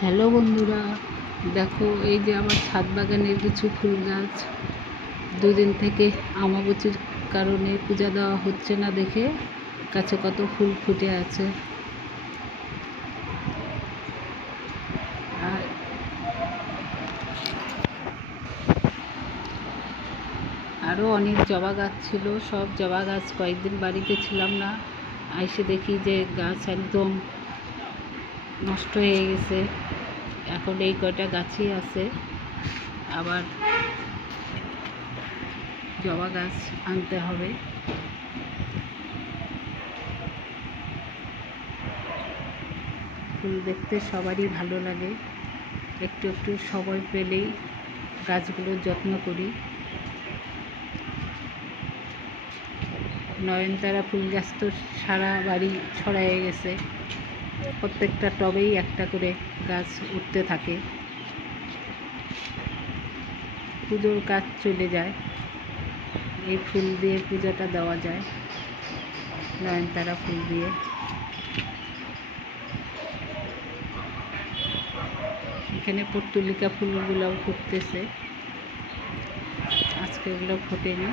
Hello বন্ধুরা, দেখো এই যে আমার ছাদ বাগানের কিছু ফুল গাছ। দুদিন থেকে আমাবতীর কারণে পূজা দেওয়া হচ্ছে না দেখে কাছে কত ফুল ফুটে আছে। আর আরও অনেক জবা গাছ ছিল, সব জবা গাছ কয়েকদিন বাড়িতে ছিলাম না। এসে দেখি যে গাছ একদম নষ্ট হয়ে গেছে। এখন এই কয়টা গাছই আছে। আবার জবা গাছ আনতে হবে। ফুল দেখতে সবারই ভালো লাগে। একটু একটু সময় পেলেই গাছগুলোর যত্ন করি। নয়নতারা ফুল গাছ তো সারা বাড়ি ছড়ায় গেছে। প্রত্যেকটা টবেই একটা করে গাছ উঠতে থাকে। পুজোর কাজ চলে যায়। এই ফুল দিয়ে পূজাটা দেওয়া যায়। নয়নতারা ফুল দিয়ে। এখানে পর্তুলিকা ফুলগুলোও ফুটতেছে। আজকে ওগুলো ফোটেনি।